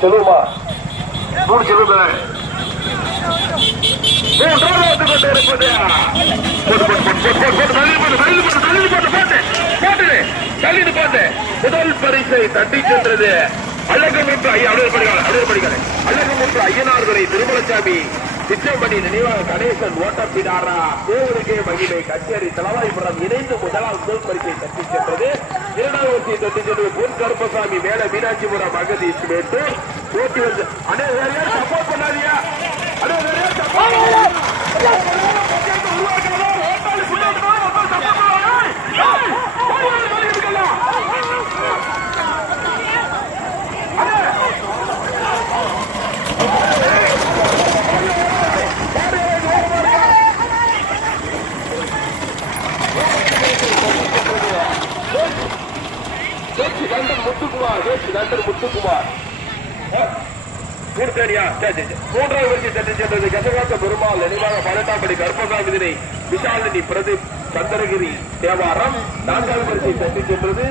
செல்லுமா 3 செல்லுங்க. மூன்றாவது கொண்டு இருப்பது முதல் பரிசை தட்டி சென்றது அழகமுற்று ஐயனார்களை திருமலசாமி பிச்சம்படி நினைவாக கணேசன் ஓட்டப்பிடாரா தேவருக்கே மகிமை கச்சேரி தலவாய்புரம் இணைந்து முதலாம் முதல் பரிசை தட்டி சென்றது. இரண்டாவது தட்டி சென்றது பொன் கருப்பசாமி மேல மீனாட்சிபுரம் அகதீஷ் மேட்டு போட்டி வந்து அடே சப்போர்ட் பண்ணாதியா முத்துக்குமார் மூன்றாவது வரிசை தட்டி சென்றது கசகாத்த பெருமாள் நினைவாக 18ஆம் கருப்பசாமி விஷாலினி பிரதீப் சந்திரகிரி தேவாரம். 4வது வரிசை தட்டி சென்றது